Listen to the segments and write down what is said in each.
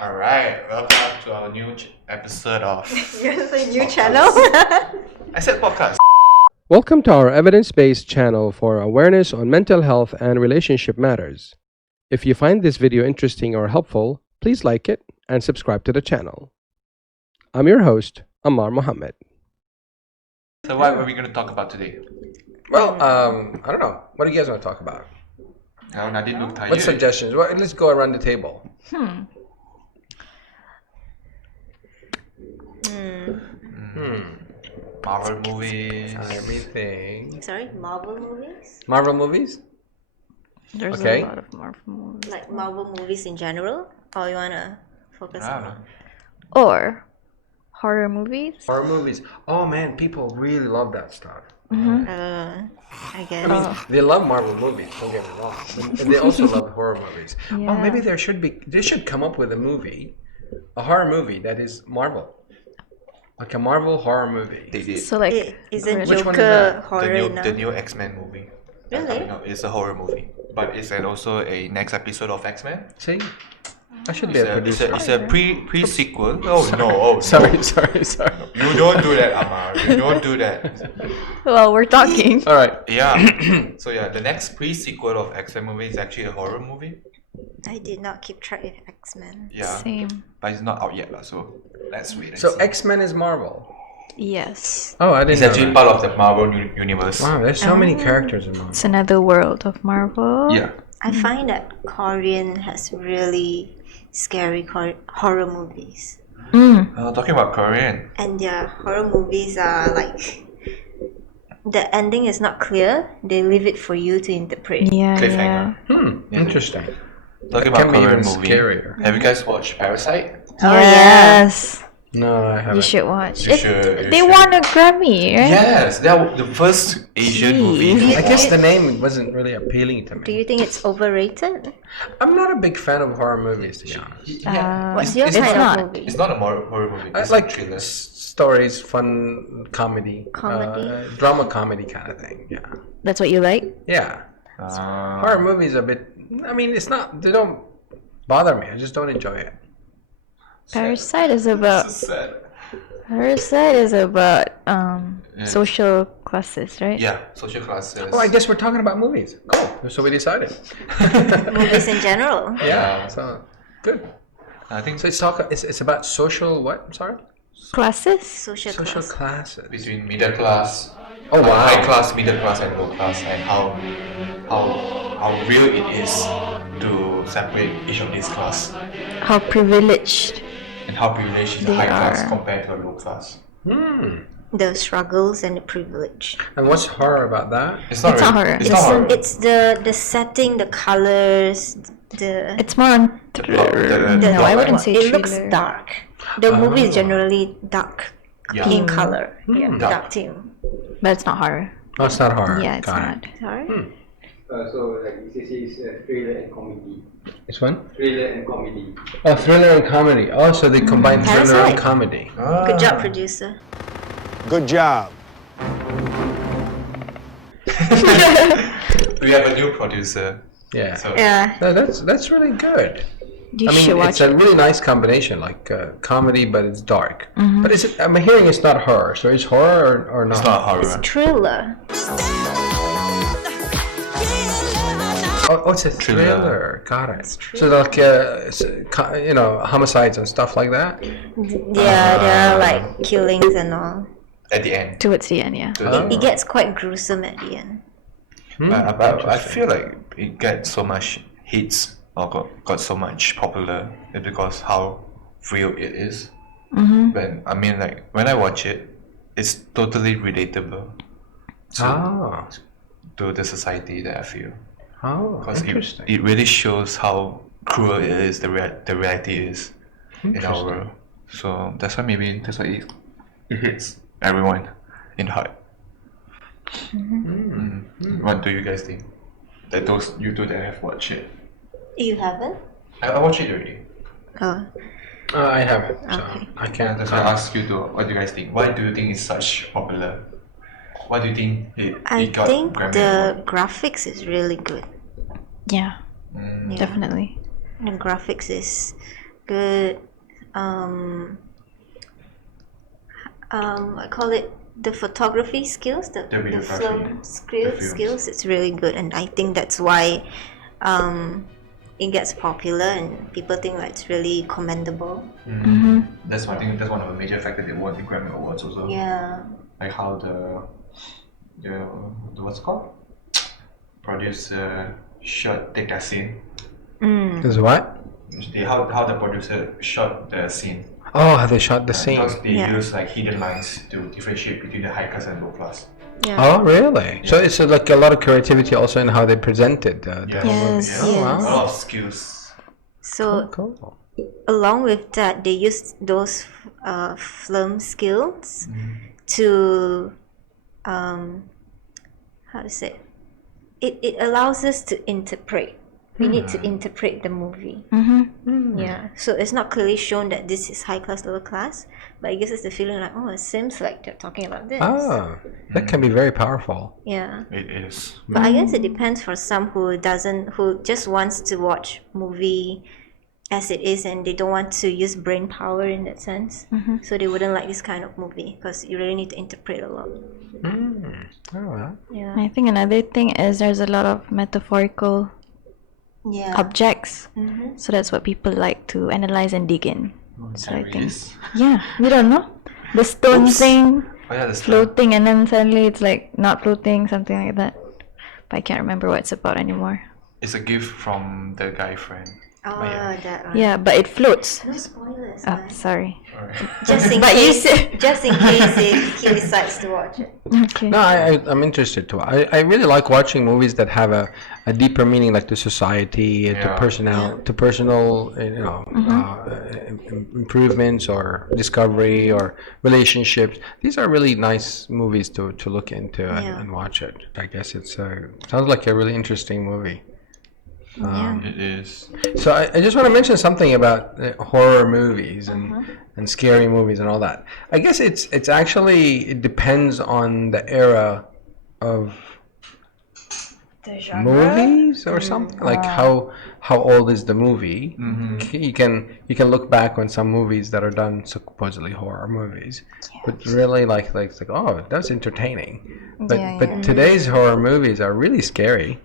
Alright, welcome to our new episode of You're gonna say new podcast. channel? I said podcast. Welcome to our evidence-based channel for awareness on mental health and relationship matters. If you find this video interesting or helpful, please like it and subscribe to the channel. I'm your host, Ammar Mohammed. So what are we going to talk about today? Well, I don't know. What do you guys want to talk about? Now Nadine look tired. What suggestions? Well, let's go around the table. Marvel movies. Everything. Sorry, Marvel movies? Marvel movies? There's Okay. a lot of Marvel movies. Like Marvel movies in general? Or you wanna focus I don't know. on? Or horror movies. Horror movies. Oh man, people really love that stuff. I guess. They love Marvel movies, don't get me wrong. And they also love horror movies. Oh, Yeah. maybe they should come up with a movie, a horror movie that is Marvel. Like a Marvel horror movie. They did. So like, Isn't Which one is Joker that? horror now? The new X-Men movie. Really? No, it's a horror movie. But it's also a next episode of X-Men. See? I should be a producer. It's a pre-sequel. Oh no, oh Sorry. You don't do that, Ammar. You don't do that. well, we're talking. All right. Yeah. So yeah, the next pre-sequel of X-Men movie is actually a horror movie. I did not keep track of X-Men. Yeah. Same. But it's not out yet, so let's wait and So see. X-Men is Marvel. Yes. Oh, I It's didn't know actually that. part of the Marvel universe. Wow, there's so many characters in Marvel. It's another world of Marvel. Yeah. I find that Korean has really scary horror movies. Talking about Korean. And their horror movies are like... The ending is not clear. They leave it for you to interpret. Yeah. Cliffhanger. Interesting. Talking Can about be Korean even movie. scarier. Have you guys watched Parasite? Oh, yeah. yes. No, I haven't. You should watch You it. should. They won a Grammy, right? Yes, they are the first Asian movie. I guess the name wasn't really appealing to Do me. you think it's overrated? I'm not a big fan of horror movies, to be honest. Yeah. What's your it's kind not. of movie? It's not a horror movie. I It's like a thriller. stories, fun comedy, Comedy? drama comedy kind of thing. Yeah, That's what you like? yeah. Horror movies are a bit. I mean, it's not. They don't bother me. I just don't enjoy it. Parasite is about Sad. social classes, right? Yeah, social classes. Oh, I guess we're talking about movies. Cool. So we decided. Movies in general? Yeah. So good. I think So it's about social what? I'm sorry. Classes? Social Social class. classes. between middle class, Oh, wow. high class, middle class, and low class, and how real it is to separate each of these class, How privileged. and how privileged is a They high class are. compared to a low class. The struggles and the privilege. And what's horror about that? It's not It's not horror. It's not horror. It's the setting, the colors, the... It's more on thriller. the No, I wouldn't say It looks thriller. dark. The movie is generally dark Yeah. in color. Yeah, Dark. dark theme. But it's not horror. Oh, it's not horror. Yeah, it's Got not. it. Sorry? So like this is thriller and comedy. This one? Thriller and comedy. Oh, thriller and comedy. Oh, so they combine thriller and Parasite. comedy. Good job, producer. Good job. We have a new producer. Yeah. So Yeah. No, that's really good. You I mean, should it's watch a it. really nice combination, like comedy, but it's dark. But is it? I'm hearing it's not horror. So is horror or not? it's not horror. Thriller. Oh, it's a thriller. Got it. So like, homicides and stuff like that. Yeah, there are like killings and all. At the end. Towards the end, yeah. It gets quite gruesome at the end. But I feel like it gets so much hits or got so much popular is because how real it is. When I watch it, it's totally relatable Oh, to the society that I feel. oh, Because interesting. it really shows how cruel it is, the reality is in our world. So that's why it hits everyone in heart. What do you guys think? That those you two that have watched it. You haven't? I watched it already. Oh, I haven't, so Okay. I can't. That's why I asked you to. What do you guys think? Why do you think it's such popular? Why do you think I it got think Grammy the award? graphics is really good. Yeah, Yeah. definitely. The graphics is good I call it the photography skills, the videography, film films. skills. It's really good, and I think that's why it gets popular and people think like it's really commendable. That's I think that's one of the major factors they won the Grammy Awards also. Yeah. Like how the what's it called? Producer shot take that scene. Is what? How the producer shot the scene. Oh, how they shot the scene. Because they Yeah. use like hidden lines to differentiate between the high class and low class. Yeah. Oh, really? So it's like a lot of creativity also in how they presented the Yes. movie. Yes. Oh, A wow. lot of skills. So Cool. along with that, they used those film skills to how to say it allows us to interpret. We need to interpret the movie. Yeah, so it's not clearly shown that this is high class, lower class, but it gives us the feeling like, oh, it seems like they're talking about this. Ah, that can be very powerful. Yeah, It is. but I guess it depends for some who just wants to watch movie as it is, and they don't want to use brain power in that sense. So they wouldn't like this kind of movie because you really need to interpret a lot. Oh, wow. Yeah, I think another thing is there's a lot of metaphorical yeah. objects. So that's what people like to analyze and dig in. So I think, Release. yeah, you don't know the stone thing Oh yeah, that's floating, and then suddenly it's like not floating, something like that. But I can't remember what it's about anymore. It's a gift from the guy friend. Oh, that one. Yeah, but it floats. No spoilers. Oh, man. sorry. Just in But you case, said- just in case he decides to watch it. Okay. No, I'm interested too. I really like watching movies that have a deeper meaning, like to society, to personal, improvements or discovery or relationships. These are really nice movies to look into and watch it. I guess it sounds like a really interesting movie. It is. So I just want to mention something about horror movies and scary movies and all that. I guess it depends on the era of movies or something. Like how old is the movie? You can look back on some movies that are done supposedly horror movies, but really like oh, that's entertaining. But today's horror movies are really scary.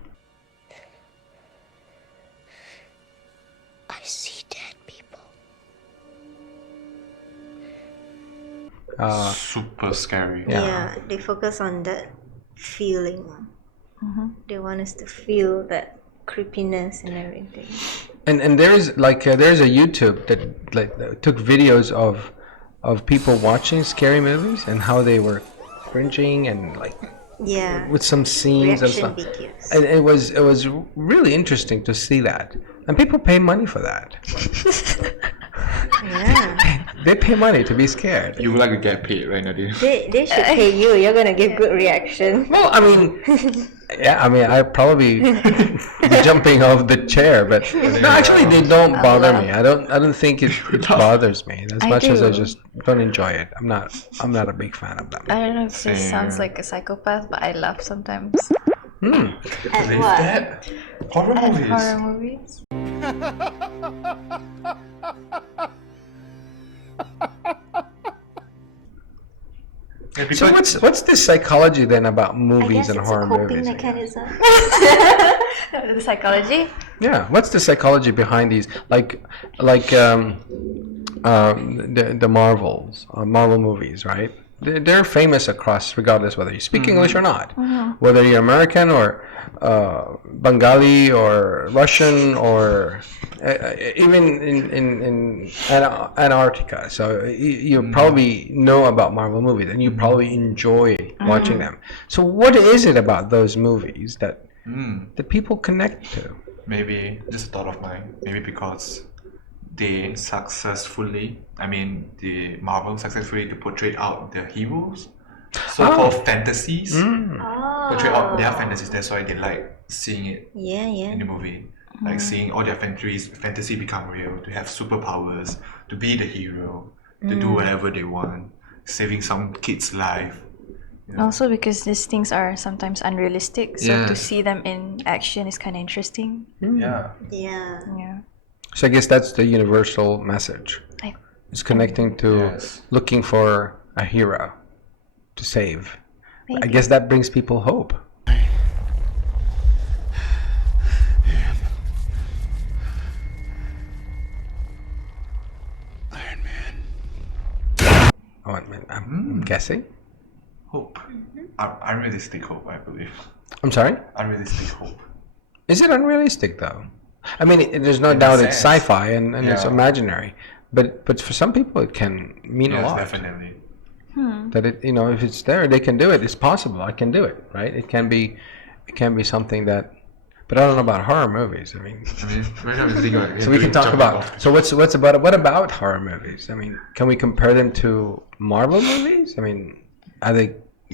I see dead people. Super scary. Yeah, they focus on that feeling. They want us to feel that creepiness and everything. And there's there's a YouTube that took videos of people watching scary movies and how they were cringing and Yeah. with some scenes and Reaction stuff. videos. And it was really interesting to see that. And people pay money for that. Yeah. They pay money to be scared. You would like to get paid, right, Nadine? They should pay you. You're gonna give good reaction. Well, I mean, yeah, I mean, I'd probably be jumping off the chair, but no, actually, they don't bother me. I don't think it bothers me as much as I just don't enjoy it. I'm not a big fan of them. I don't know if this sounds like a psychopath, but I laugh sometimes. At Believe what? that? Horror movies. Horror movies. Yeah, So people- what's this psychology then about I movies guess and it's horror a coping movies? mechanism. The psychology? Yeah, what's the psychology behind these? The Marvels, Marvel movies, right? They're famous across, regardless whether you speak English or not, whether you're American or Bengali or Russian or even in Antarctica. So you probably know about Marvel movies and you probably enjoy watching them. So what is it about those movies that people connect to? Maybe just a thought of mine. Maybe because they successfully, the Marvel successfully to portray out their heroes, so-called fantasies, portray out their fantasies. That's why they like seeing it Yeah, in the yeah. movie, like seeing all their fantasy become real, to have superpowers, to be the hero, to do whatever they want, saving some kid's life. Also because these things are sometimes unrealistic, so to Yes. see them in action is kind of interesting. Yeah. Yeah. Yeah. So I guess that's the universal message. It's connecting to Yes. looking for a hero to save. I Maybe. guess that brings people hope. Iron Man. Oh, I'm guessing. Hope. Unrealistic hope, I believe. I'm sorry? Unrealistic hope. Is it unrealistic though? I mean, there's no In a doubt it's sense. sci-fi and it's Yeah. imaginary, but for some people it can mean a Yes, lot. definitely. That it, if it's there, they can do it. It's possible. I can do it, right? It can be something that. But I don't know about horror movies. I mean, I mean, right now I'm thinking about so we can talk jumping about. off. So what about horror movies? I mean, can we compare them to Marvel movies? I mean,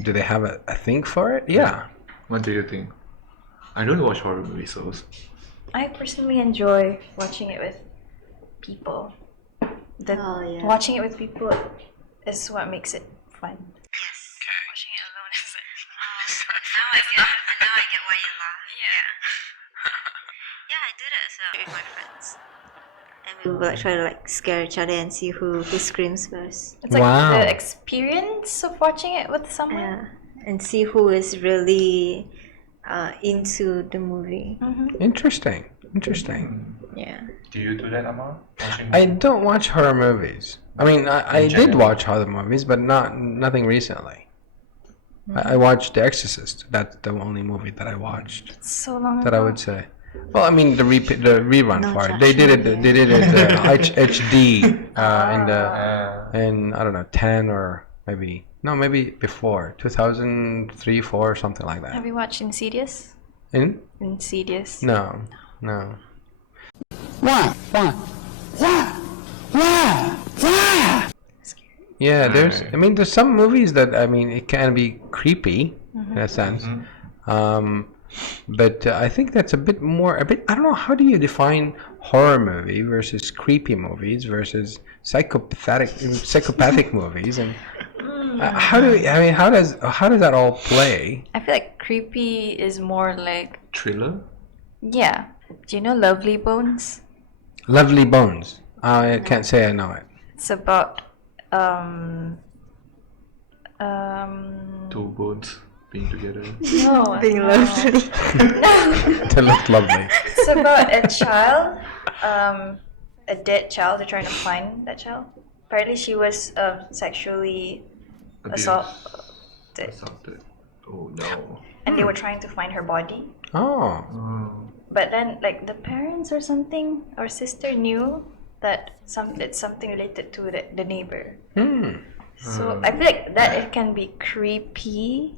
do they have a thing for it? Yeah. What do you think? I don't watch horror movies, so I personally enjoy watching it with people. Oh, yeah. Watching it with people is what makes it fun. Yes. Watching it alone is Now I get why you laugh. Yeah, I do that as well with my friends. And we will try to scare each other and see who screams first. It's like Wow. the experience of watching it with someone. Yeah. And see who is really into the movie. Interesting. Yeah. do you do that, Ammar? Watching I don't watch horror movies. I mean, I did general. watch horror movies, but nothing recently. I watched The Exorcist. That's the only movie that I watched. So long That I ago. would say. Well, I mean the rerun No for it. They did it. judgment They did it HD Uh, in I don't know 10 or maybe before 2003, 4 or something like Have that. you watched Insidious? Insidious. No. Why? Yeah, there's some movies that it can be creepy in a sense. But I think that's a bit. I don't know, how do you define horror movie versus creepy movies versus psychopathic movies, and how does that all play? I feel like creepy is more like, thriller? yeah. Do you know Lovely Bones? Lovely Bones. I can't say I know it. It's about Two bones being together. no, Being no. lovely. They look lovely. It's about a child, a dead child. They're trying to find that child. Apparently, she was sexually Abused. Assaulted. Oh no. and they were trying to find her body. Oh, But then, like, the parents or something, or sister knew that it's something related to the neighbor. So I feel like that it can be creepy.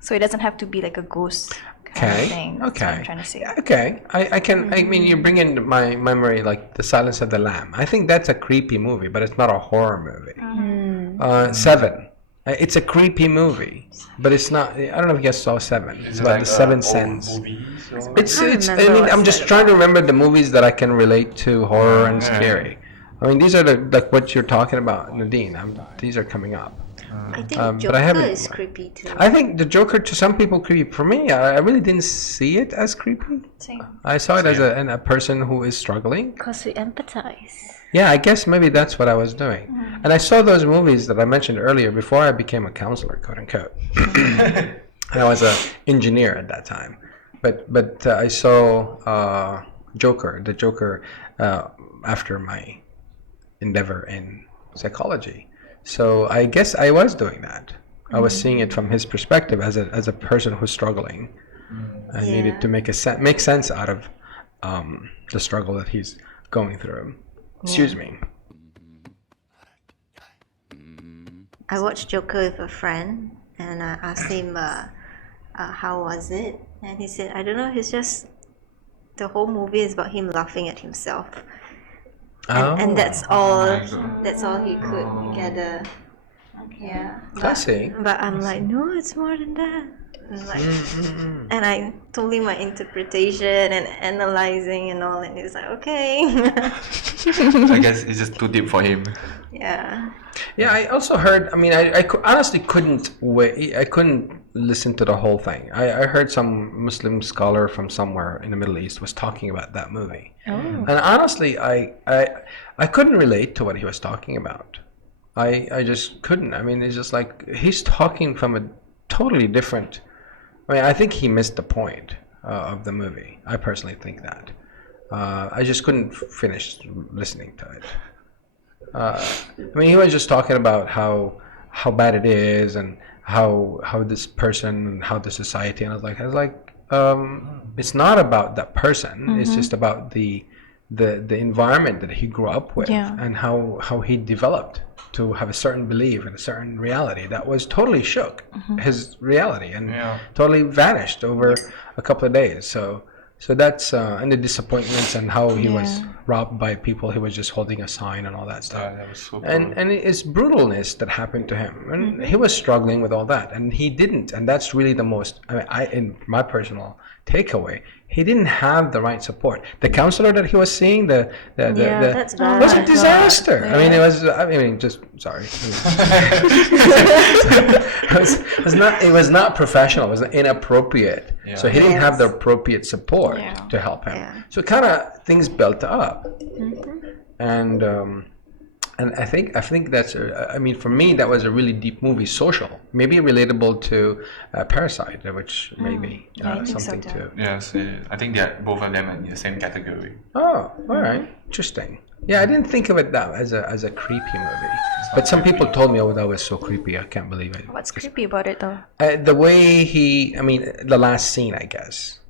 So it doesn't have to be like a ghost kind of thing. That's what I'm trying to say. Okay. I mean, you bring in my memory like The Silence of the Lamb. I think that's a creepy movie, but it's not a horror movie. Seven. It's a creepy movie, but it's not. I don't know if you guys saw Seven. It's about the Seven Sense. It's. I mean, I'm just trying to remember the movies that I can relate to horror and scary. I mean, these are like what you're talking about, Nadine. These are coming up. I think but Joker I haven't- is creepy too. I think the Joker to some people creepy. For me, I really didn't see it as creepy. Same. I saw it as a person who is struggling. Because we empathize. Yeah, I guess maybe that's what I was doing. And I saw those movies that I mentioned earlier before I became a counselor, quote unquote. And I was an engineer at that time. But I saw the Joker after my endeavor in psychology. So I guess I was doing that. I was seeing it from his perspective as a person who's struggling. I needed to make sense out of the struggle that he's going through. Excuse me. I watched Joker with a friend, and I asked him, how was it? And he said, I don't know, it's just, the whole movie is about him laughing at himself. And that's all he could gather. Yeah. I see. But I'm like, no, it's more than that. And like, and I told him my interpretation and analyzing and all, and he's like, okay. I guess it's just too deep for him. Yeah. Yeah, I also heard. I mean, I honestly couldn't wait. I couldn't listen to the whole thing. I heard some Muslim scholar from somewhere in the Middle East was talking about that movie, and honestly, I couldn't relate to what he was talking about. I just couldn't. I mean, it's just like he's talking from a totally different. I mean, I think he missed the point of the movie. I personally think that. I just couldn't finish listening to it. I mean, he was just talking about how bad it is and how this person and how the society. And I was like, it's not about that person. It's just about the environment that he grew up with and how he developed to have a certain belief and a certain reality that was totally shook his reality and totally vanished over a couple of days. So that's and the disappointments and how he was robbed by people. He was just holding a sign and all that stuff. That was so And it's brutalness that happened to him, and he was struggling with all that, and he didn't. And that's really the most. I mean, in my personal takeaway, he didn't have the right support. The counselor that he was seeing, That's bad. was a disaster. I mean, it was. I mean, just sorry. It was not professional. It was inappropriate. Yeah. So he didn't have the appropriate support to help him. Yeah. So kind of things built up, and I think that's. I mean, for me, that was a really deep movie, social, maybe relatable to Parasite, which maybe something too. Yes, I think they're both of them in the same category. Oh, all right, interesting. Yeah, I didn't think of it that as a creepy movie, but some people told me, "Oh, that was so creepy. I can't believe it." What's creepy about it though? The way I mean, the last scene, I guess,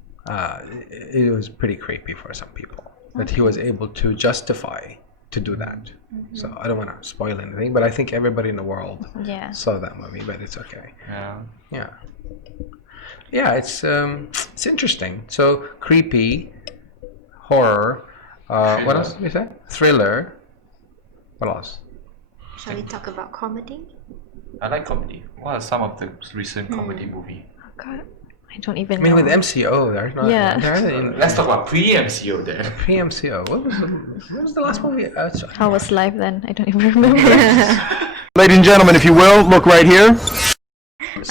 it was pretty creepy for some people that he was able to justify to do that. So I don't want to spoil anything, but I think everybody in the world saw that movie, but it's okay. Yeah, it's interesting. So creepy, horror. What else did you say? Thriller. What else? Shall we talk about comedy? I like comedy. What are some of the recent comedy movie? Oh God, I don't even I mean, know. with MCO, they're not. Yeah. Let's talk about pre-MCO then. Pre-MCO. What was the last movie? How was life then? I don't even remember. Ladies and gentlemen, if you will, look right here.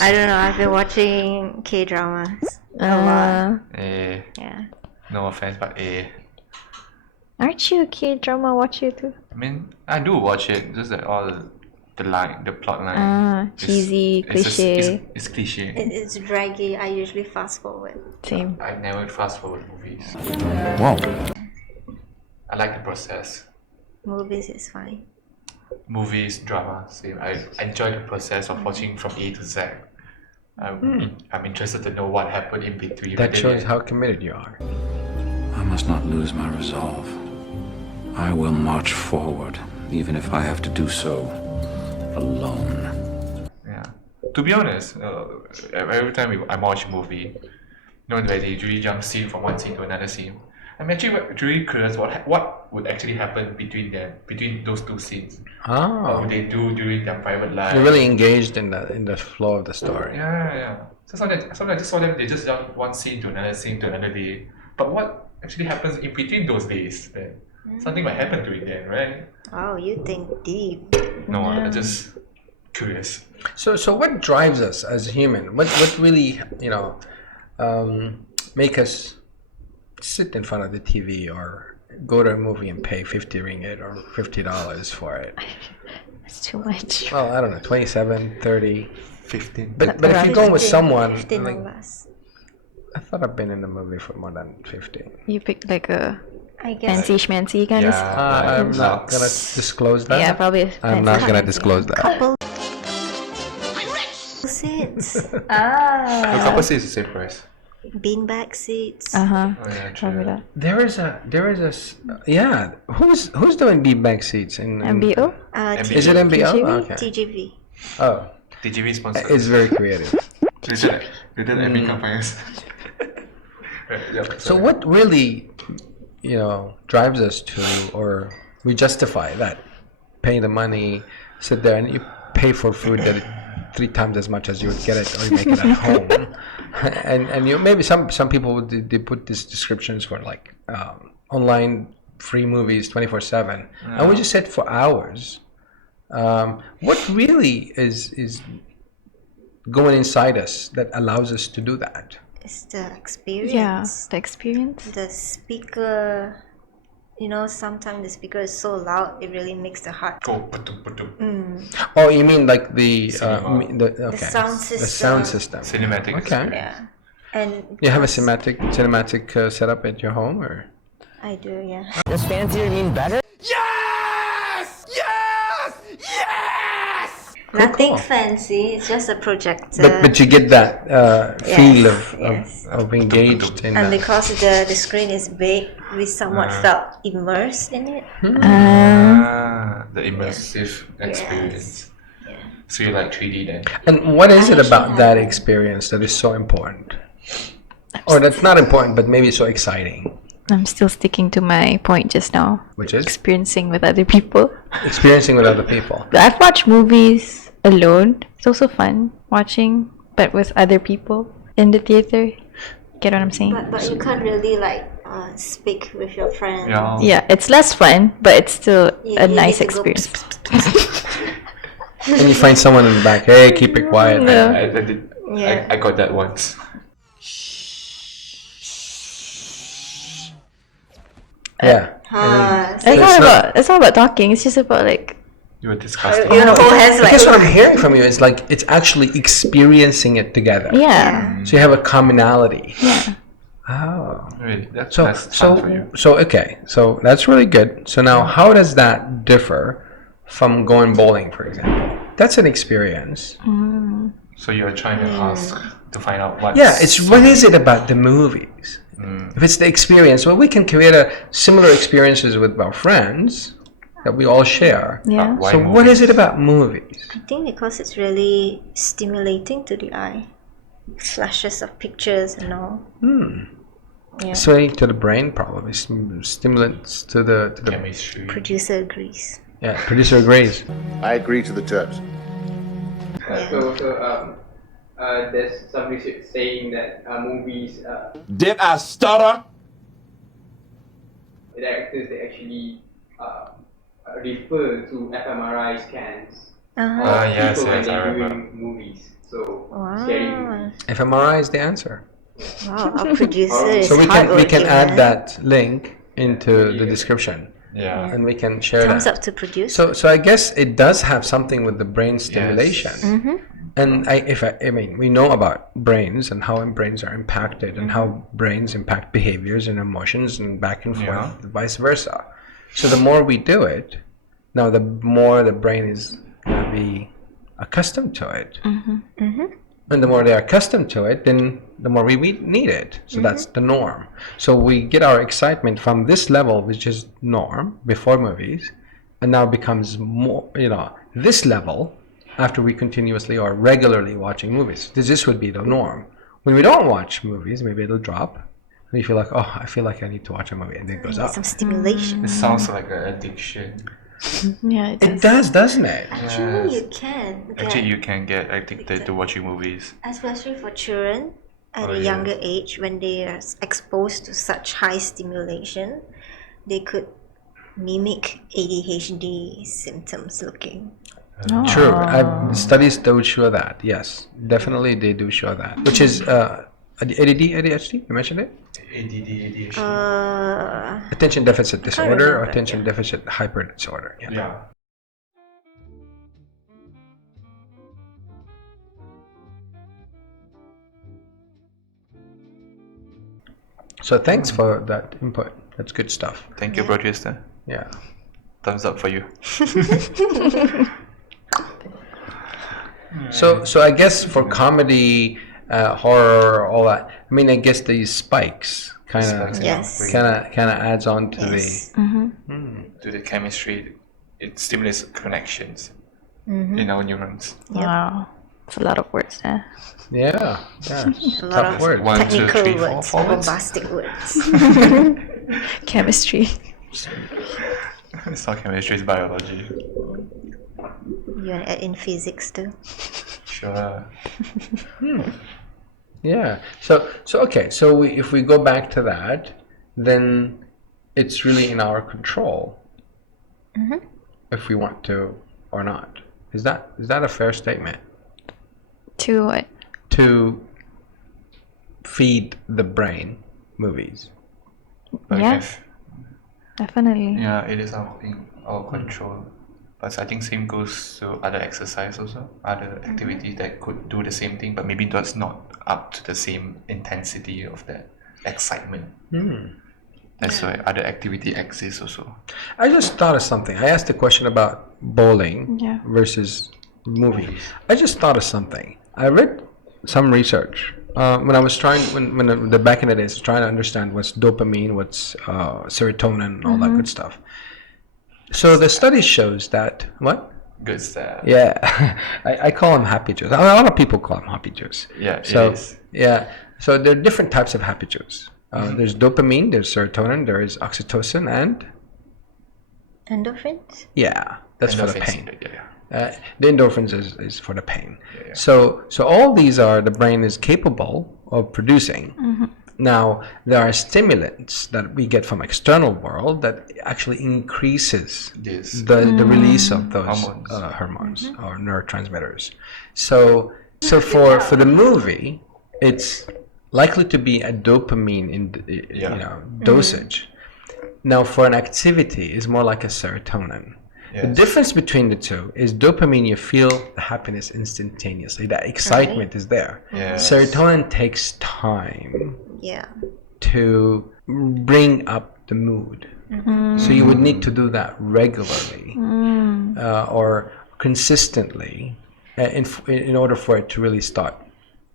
I don't know. I've been watching K-dramas a lot. Yeah. No offense, but Aren't you a K-drama watcher too? I mean, I do watch it. Just that all the plot line. Cheesy, cliche. It's cliche. It's draggy. I usually fast forward. Same. I never fast forward movies. Whoa. I like the process. Movies is fine. Movies, drama, same. I enjoy the process of watching from A to Z. I'm interested to know what happened in between. That shows how committed you are. I must not lose my resolve. I will march forward, even if I have to do so alone. Yeah. To be honest, every time I watch a movie, where they usually jump scene from one scene to another scene, I'm actually really curious what would actually happen between those two scenes. What would they do during their private life? You're really engaged in the flow of the story. Yeah. So sometimes I just saw them. They just jump one scene to another day. But what actually happens in between those days? Then something might happen to it then, right? Oh, you think deep. No, I'm just curious. So what drives us as human? What really make us sit in front of the TV or go to a movie and pay 50 ringgit or $50 for it? It's too much. Well, I don't know, 27, 30, 15. But if you're going with someone, 15 like, or less. I thought I've been in a movie for more than 15. You picked like a I guess. fancy schmancy kind of. I'm not gonna disclose that. Yeah, probably. I'm not gonna disclose that. Couple seats. The couple seats the same price. Beanbag seats. Uh huh. Oh yeah, Probably true. that. There is yeah. Who's doing beanbag seats in MBO? Is it MBO? TGV? Okay. TGV. Oh, TGV sponsor. it's very creative. You did every companies. So what really, drives us to, or we justify that, pay the money, sit there, and you pay for food that 3 times as much as you would get it or you make it at home. And you maybe some people they put these descriptions for like online free movies 24/7, and we just sit for hours. What really is going inside us that allows us to do that? It's the experience. Yeah, the experience. The speaker, sometimes the speaker is so loud, it really makes the heart. Go, ba-dum. Oh, you mean like the Cinema. okay. sound The sound system. Cinematic Okay. experience. Yeah. And You have a plus- cinematic setup at your home, or? I do, yeah. Does fancier mean better? Nothing cool. fancy, it's just a projector. But you get that feel yes. of engaged in And that. because the screen is big, we somewhat felt immersed in it. The immersive experience. So you like 3D then? And what is it I about actually that have- experience that is so important? Or that's not important, but maybe so exciting, I'm still sticking to my point just now. which is Experiencing with other people. experiencing with other people. I've watched movies alone. It's also fun watching, but with other people in the theater. Get what I'm saying? But you can't really speak with your friends. Yeah. Yeah, it's less fun, but it's still You- a you nice need to go experience. And you find someone in the back, hey, keep it quiet. No. I did. Yeah. I got that once. Yeah. It's not about talking. It's just about like You were disgusting. Your whole hands I like. guess what I'm hearing from you is like it's actually experiencing it together. yeah. So you have a commonality. Yeah. Oh. Really? That's So fun for you. okay. So that's really good. So now how does that differ from going bowling, for example? That's an experience. So you're trying to ask to find out what. Yeah, it's what is it about the movies? If it's the experience, well, we can create a similar experiences with our friends that we all share. Yeah. Why So what movies? is it about movies? I think because it's really stimulating to the eye. Flashes of pictures and all. Yeah. Swaying to the brain, probably stimulants to the Chemistry. Producer agrees. yeah. Producer agrees. I agree to the terms. So there's some research saying that movies, Did I stutter? the actors they actually refer to fMRI scans of yes, people when yes, I they're remember. doing movies. So scary movies. fMRI is the answer. Wow, our producer is So we can hardworking, add man. that link into the description, Yeah. and we can share Thumbs that. up to produce. So I guess it does have something with the brain stimulation. Mm-hmm. And I mean, we know about brains and how brains are impacted and how brains impact behaviors and emotions and back and forth, vice versa. So the more we do it, now the more the brain is going to be accustomed to it. And the more they are accustomed to it, then the more we need it. So that's the norm. So we get our excitement from this level, which is norm before movies, and now becomes more, this level after we continuously or regularly watching movies. This would be the norm. When we don't watch movies, maybe it'll drop. And you feel like, oh, I feel like I need to watch a movie, and then it goes up. Some stimulation. It sounds like an addiction. Yeah. It does, doesn't it? Actually, you can. Actually, you can get addicted to watching movies. Especially for children at Oh, a yeah. younger age, when they are exposed to such high stimulation, they could mimic ADHD symptoms looking. True. Studies do show that. Yes, definitely they do show that. Which is ADHD. You mentioned it. ADD, ADHD. Attention deficit disorder or remember, attention deficit hyper disorder. Yeah. Yeah. So thanks for that input. That's good stuff. Thank you, producer. Yeah. Thumbs up for you. So I guess for comedy, horror, all that. I mean, I guess these spikes kind of Yes. adds on to Yes. To the chemistry, it stimulates connections in our neurons. Wow. It's a lot of words. the yeah. A lot Tough of word. 1, 2, technical 3, 4, words, 4 words. bombastic words. Chemistry. It's not chemistry, it's biology. You want to add in physics too? Sure. Yeah. So okay. So if we go back to that, then it's really in our control if we want to or not. Is that a fair statement? To what? To feed the brain movies. But Yeah. if, Definitely. yeah, it is in our control. But I think same goes to other exercise also, other activities that could do the same thing, but maybe that's not up to the same intensity of that excitement. That's why other activity exists also. I just thought of something. I asked a question about bowling Yeah. versus movie. I just thought of something. I read some research when I was trying when the back in the days trying to understand what's dopamine, what's serotonin, and all that good stuff. So the study shows that what? Good stuff. Yeah, I call them happy juice. A lot of people call them happy juice. Yeah, So it is. yeah, so there are different types of happy juice. There's dopamine, there's serotonin, there is oxytocin, and Endorphins? yeah, that's for the Endorphins, pain. Yeah. The endorphins is for the pain. Yeah. So all these are the brain is capable of producing. Now there are stimulants that we get from external world that actually increases This. the release of those Hormones. hormones or neurotransmitters. So for the movie, it's likely to be a dopamine dosage. Now for an activity is more like a serotonin. The Yes. difference between the two is dopamine, you feel the happiness instantaneously. That excitement is there. Yes. Serotonin takes time Yeah. to bring up the mood. So you would need to do that regularly or consistently in order for it to really start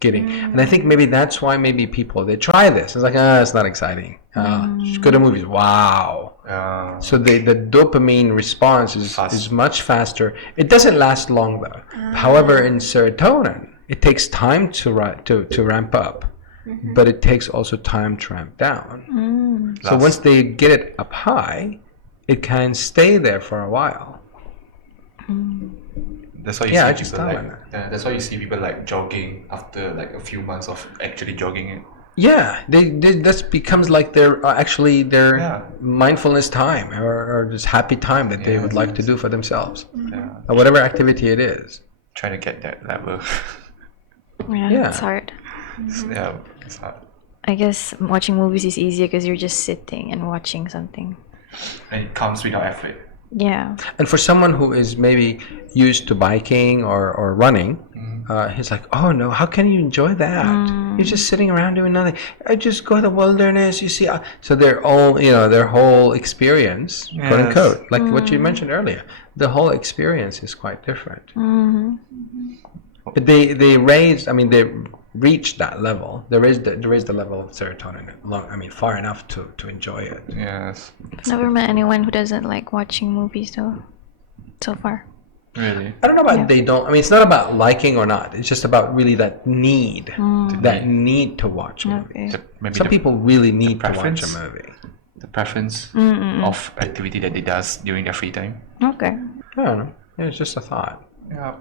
getting. And I think maybe that's why maybe people, they try this. It's like, it's not exciting. Go to movies. Wow. So the dopamine response is much faster. It doesn't last long though. However, in serotonin, it takes time to ramp up, but it takes also time to ramp down. So once they get it up high, it can stay there for a while. That's why you Yeah, I see just people thought like. about That's why you see people like jogging after like a few months of actually jogging it. Yeah, they that becomes like their actually their Yeah. mindfulness time or just happy time that they would like to do for themselves, Yeah. or whatever activity it is. Trying to get that level. Yeah. It's hard. Yeah, it's hard. I guess watching movies is easier because you're just sitting and watching something. And it comes without effort. Yeah. And for someone who is maybe used to biking or running, he's like, oh no, how can you enjoy that? You're just sitting around doing nothing. I just go to the wilderness, you see. So they're all, their whole experience, quote unquote, like what you mentioned earlier, the whole experience is quite different. But they reach that level. There is the level of serotonin, far enough to enjoy it. Yes. Never met anyone who doesn't like watching movies though. So far. Really. I don't know about they don't. It's not about liking or not. It's just about really that need, need to watch a movie. Okay. Some people really need to watch preference. a movie. The preference of activity that they does during their free time. Okay. I don't know. It's just a thought. Yeah.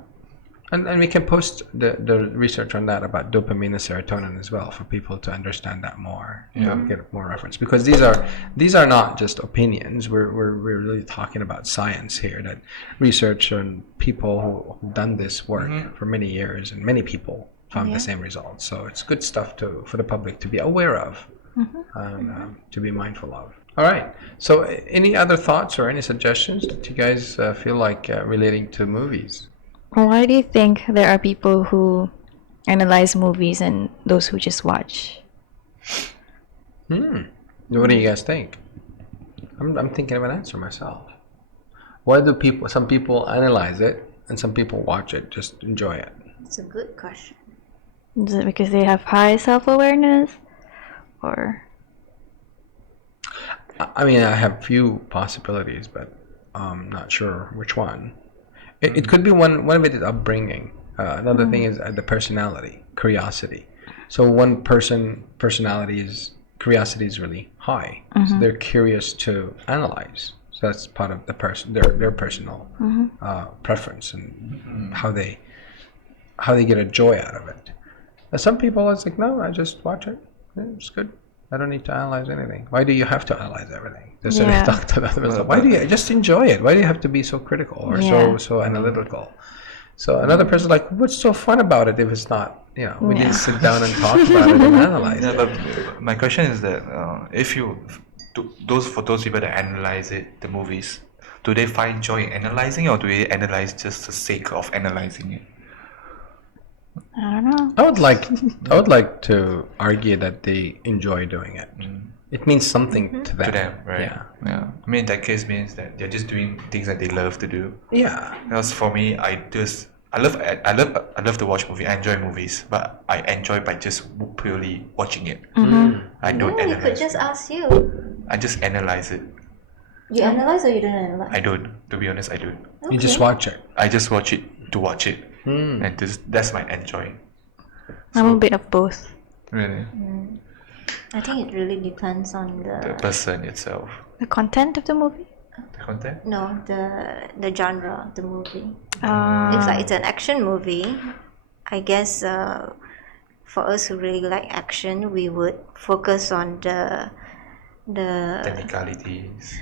And we can post the research on that about dopamine and serotonin as well for people to understand that more. Get more reference, because these are not just opinions. We're really talking about science here. That research on people who've done this work for many years, and many people found the same results. So it's good stuff for the public to be aware of and to be mindful of. All right. So any other thoughts or any suggestions that you guys feel like relating to movies? Why do you think there are people who analyze movies and those who just watch? What do you guys think? I'm thinking of an answer myself. Why do some people analyze it and some people watch it, just enjoy it? It's a good question. Is it because they have high self-awareness? Or I have few possibilities, but I'm not sure which one. It could be one of it is upbringing. Another thing is the personality, curiosity. So one curiosity is really high. So they're curious to analyze. So that's part of the their personal preference and how they get a joy out of it. And some people, it's like, no, I just watch it. Yeah, it's good. I don't need to analyze anything. Why do you have to analyze everything? That's what I talked about. Why do you just enjoy it? Why do you have to be so critical or so analytical? So another person's like, what's so fun about it if it's not? We need to sit down and talk about it and analyze it. But my question is that if you, for those people that analyze it, the movies, do they find joy in analyzing, or do they analyze just for the sake of analyzing it? I don't know. I would like to argue that they enjoy doing it. It means something to them. To them, right? Yeah. I mean, that case means that they're just doing things that they love to do. Yeah. Because for me, I love to watch movies. I enjoy movies, but I enjoy by just purely watching it. I don't You analyze. could just ask you. I just analyze it. You analyze or you don't analyze? I don't. To be honest, I don't. You just watch it. I just watch it to watch it, and that's my enjoying. I'm a bit of both. Really, I think it really depends on the person itself. The content of the movie? The content. No, the genre of the movie. If like it's an action movie, I guess for us who really like action, we would focus on the Technicalities.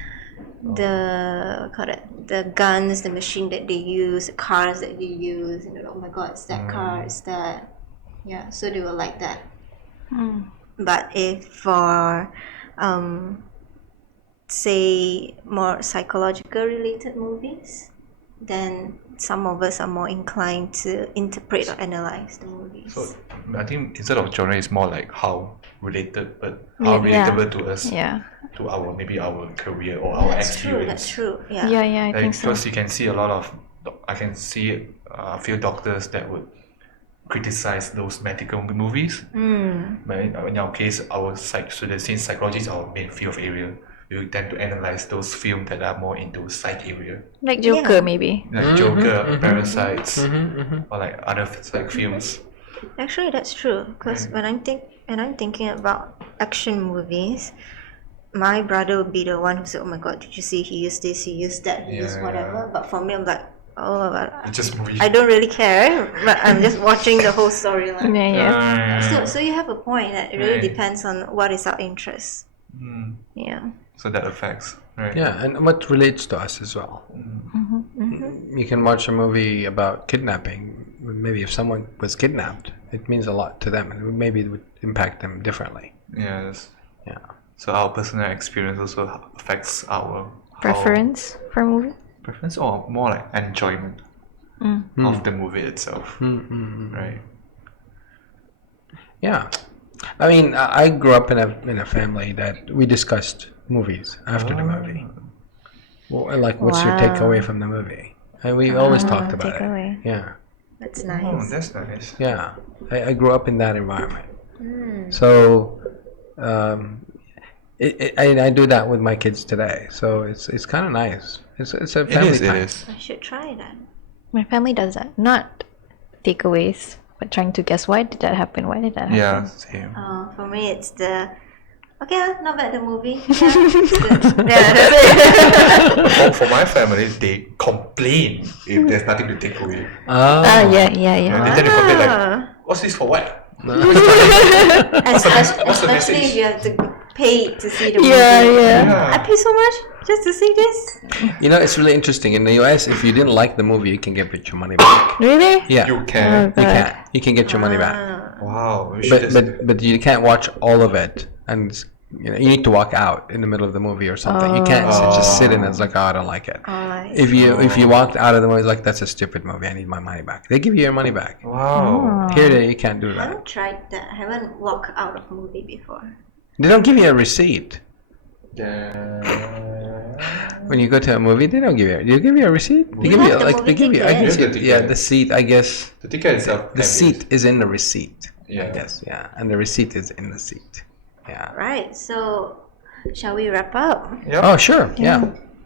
the guns, the machine that they use, the cars that they use. Oh my God, it's that car, it's that. Yeah, so they will like that. But if for say more psychological related movies, then some of us are more inclined to interpret or analyze the movies. So I think instead of genre, it's more like how related, but how relatable to us, to our career or our experience. That's true. Yeah. Yeah, I think so. Because you can see I can see a few doctors that would criticize those medical movies. But in our case, our since psychology is our main field of area, we tend to analyze those films that are more into psych area, Like Joker, maybe. like Joker, Parasites, or like other psych films. Actually, that's true. Because when I'm thinking about action movies, my brother would be the one who said, "Oh my God, did you see he used this, he used that, he used whatever." But for me, I'm like, oh, It's just movie. I don't really care. But I'm just watching the whole storyline. Yeah. So you have a point that it really depends on what is our interest. Yeah. So that affects, right? Yeah, and what relates to us as well. You can watch a movie about kidnapping. Maybe if someone was kidnapped, it means a lot to them, and maybe it would impact them differently. Yes. Yeah. So our personal experience also affects our Preference for movie? preference, or more like enjoyment of the movie itself, right? Yeah. I mean, I grew up in a family that we discussed movies after the movie. Well, like, what's your takeaway from the movie? And we always talked about takeaway. it. Yeah. That's Oh, nice. that's nice. Yeah. I grew up in that environment. So, I do that with my kids today. So it's kind of nice. It's a family time. It is. I should try that. My family does that. Not takeaways, but trying to guess why did that happen? Why did that happen? Yeah, same. For me, it's not bad, the movie. Yeah, it's good. Yeah, that's it. For my family, they complain if there's nothing to take away. Oh. Yeah. They tend to complain like, "What's this for? What?" Especially if you have to pay to see the movie. Yeah. I pay so much just to see this. You know, it's really interesting. In the US, if you didn't like the movie, you can get your money back. Really? Yeah. You can. You can get your money back. Wow. We should But you can't watch all of it, and you need to walk out in the middle of the movie or something. You can't just sit in and it's like, oh, I don't like it. If you walked out of the movie, it's like, that's a stupid movie, I need my money back. They give you your money back. Wow. Here you can't do I that. haven't tried that. I haven't walked out of a movie before. They don't give you a receipt. When you go to a movie, they don't give you. They give you a receipt. They give have you the like movie they give you. I ticket. guess You have the yeah, ticket. the seat. I guess The ticket itself. the seat is in the receipt. I Yeah. guess and the receipt is in the seat. Yeah. Right. So, shall we wrap up? Yep. Oh sure. Yeah.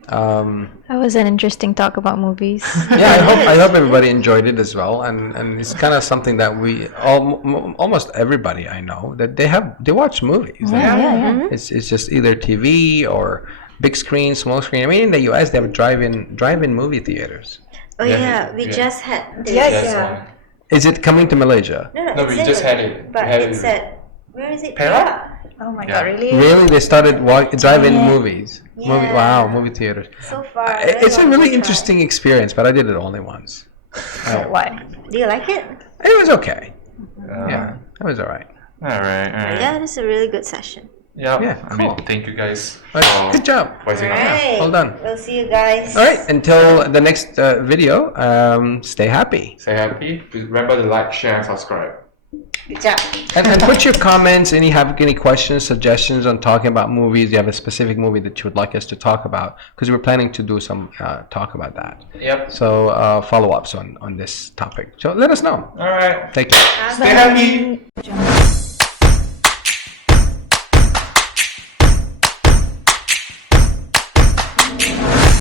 That was an interesting talk about movies. Yeah, I hope everybody enjoyed it as well, and it's kind of something that we almost everybody I know that they watch movies. Yeah. It's just either TV or big screen, small screen. I mean, in the US, they have drive-in movie theaters. Oh Yeah, yeah, we yeah. just had this. Yes, That's yeah. one. Is it coming to Malaysia? No, No, it's we in just had it. But We had it it. said, where is it? Perak? Oh my Yeah. god, really? Really? They started drive-in Yeah. movies. Yeah. Wow, movie theaters. So far, I It's a want to really try. interesting experience, but I did it only once. Why? Do you like it? It was okay. Yeah, it was all right. All right. Yeah, it's a really good session. Yeah. Yeah, I mean, cool. thank you guys. All right, good job. Voicing All out. right. well done. We'll see you guys. All right, until the next video, stay happy. Stay happy. Please remember to like, share, and subscribe. Good job. And put your comments, any questions, suggestions on talking about movies. You have a specific movie that you would like us to talk about, because we're planning to do some talk about that. Yep. So follow-ups on this topic. So let us know. All right. Take care. Stay happy.